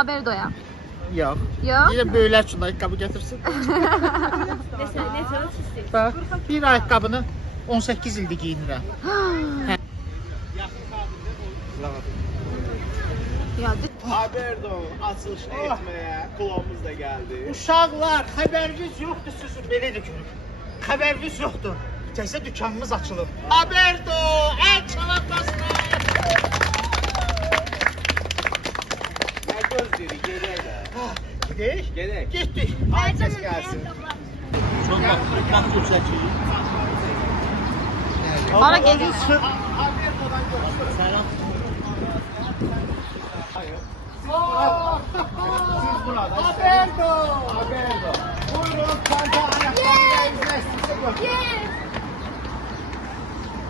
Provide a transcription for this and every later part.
Haberdo'ya. Yox. Yox. Yine böylər üçün ayaqqabı gətirsin. Bax, bir ayaqqabını 18 ildir giyinirəm. Ya, Haberdo açılışını etməyə kulağımız da gəldi. Uşaqlar, xəbəriniz yoxdur sizin, belə də görün. Xəbəriniz yoxdur. Təzə dükanımız açılıb. Haberdo, ən çalaqlasın. Nə gözləyirik, gedək də. Gedək? Gedək. Getdik. Ay səs gəlsin. Çox bax göstərir. Hara gedirsən? Haberdo'dan görüşürüz. Selam. Siz burada. Haberdo. Haberdo. Buyurun, çanta ayakkabıya izləşdirsə götürün.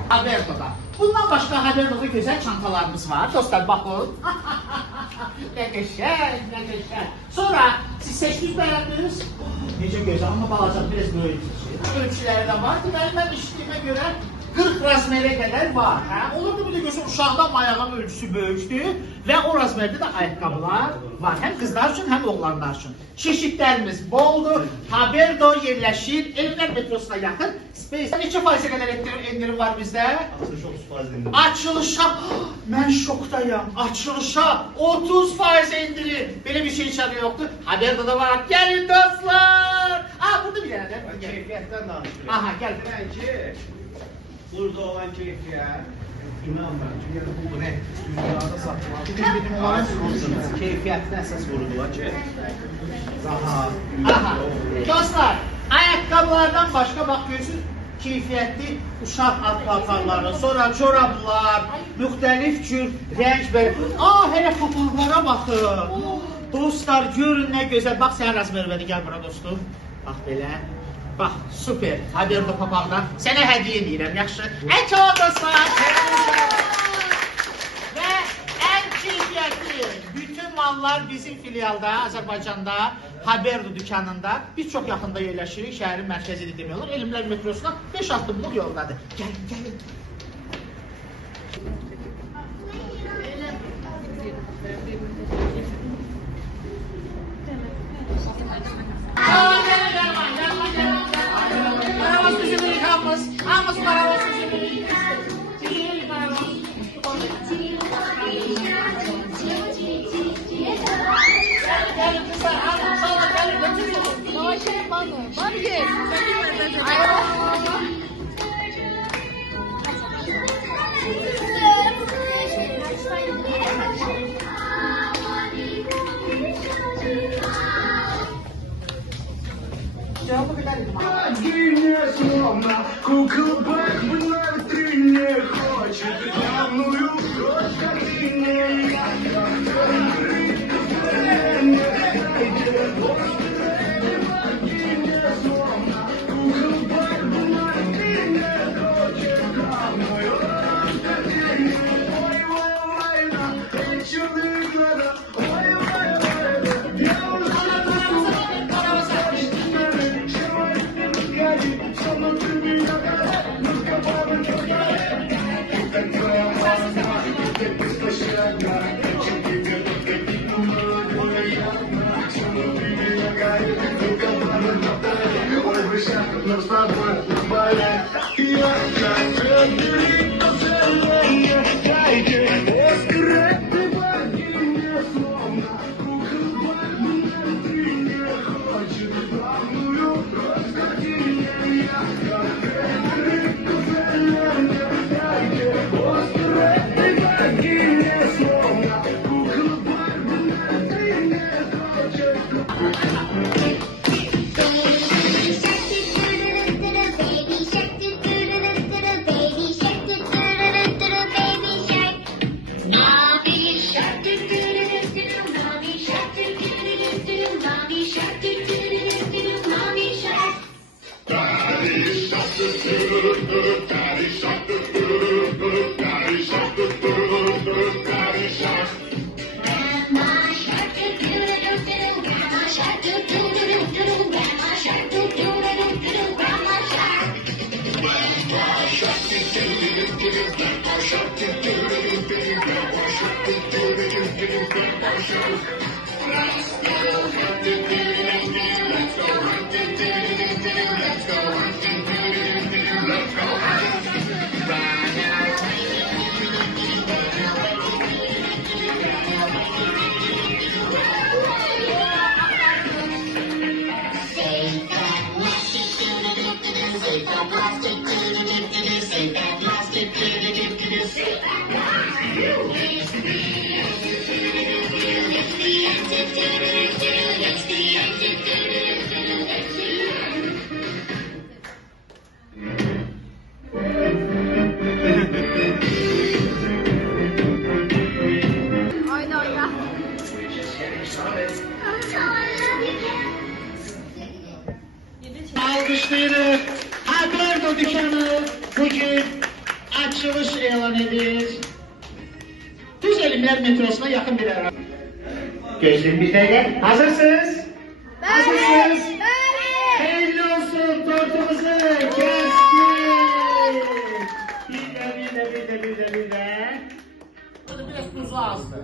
Haberdo'da. Bundan başqa Haberdo'da gözəl çantalarımız var. Dostlar, baxın. Nə qəşəng, nə qəşəng. Sonra siz seçdiniz, bəyəndiniz. Necə gözəl, amma balaca biraz böyük seçir. Ölçüləri də var. Deməli, mən işliyimə görə 40 razmerə qədər var. Olur da bir də gözüm uşaqdan ayağın ölçüsü böyükdür və o razmerdə də ayaqqabılar var. Həm qızlar üçün, həm oğlanlar üçün. Çeşidlərimiz boldur. Haberdo yerləşir. Elmlər metrosuna yaxın. Space neçə faizə qədər endirim var bizdə? Açılışa, mən şokdayım. Açılışa 30% indirim. Belə bir şey içəri yoxdur. Haberdo'da var. Gəlin dostlar. Burada bir dənə də. Keyfiyyətdən danışırıq. Aha, gəl. Bence burada olan keyfiyyət, inan mən ki, yəni bu rəng dünyada satılan keyfiyyətinə əsas vurulur ki, rahat. Aha. Dostlar, ayaqqabılardan başqa bax görürsünüz, keyfiyyətli uşaq paltarları, sonra çorablar, müxtəlif cür rəng belə. Hələ papaqlara baxın. Dostlar, görün nə gözəl. Bax, sən razmer verdi, gəl bura dostum. Bax belə. Bax, super. Haberdo papaqdan. Sənə hədiyyə edirəm, yaxşı. Ən çox dostlar. Və ən keyfiyyətli bütün mallar bizim filialda, Azərbaycanda, Haberdo dükanında. Biz çox yaxında yerləşirik, şəhərin mərkəzidir demək olur. Elmlər metrosuna 5 addımlıq yoldadır. Gəlin, gəlin. Oyna oyna. Alkışlayırıq. Alberto dükkanı bugün açılış elan edir. Düz Elmlər metrosuna yakın bir ara. Gözlüğün bir dəqiqə. Hazırsınız? Hazırsınız? Hayırlı olsun, tortumuzu kestik. Bir de. Biraz tuzu azdı.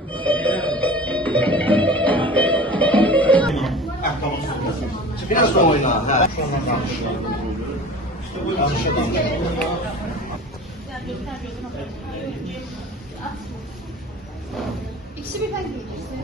Biraz da oyna. Ha. İkisi birden giyeceksin.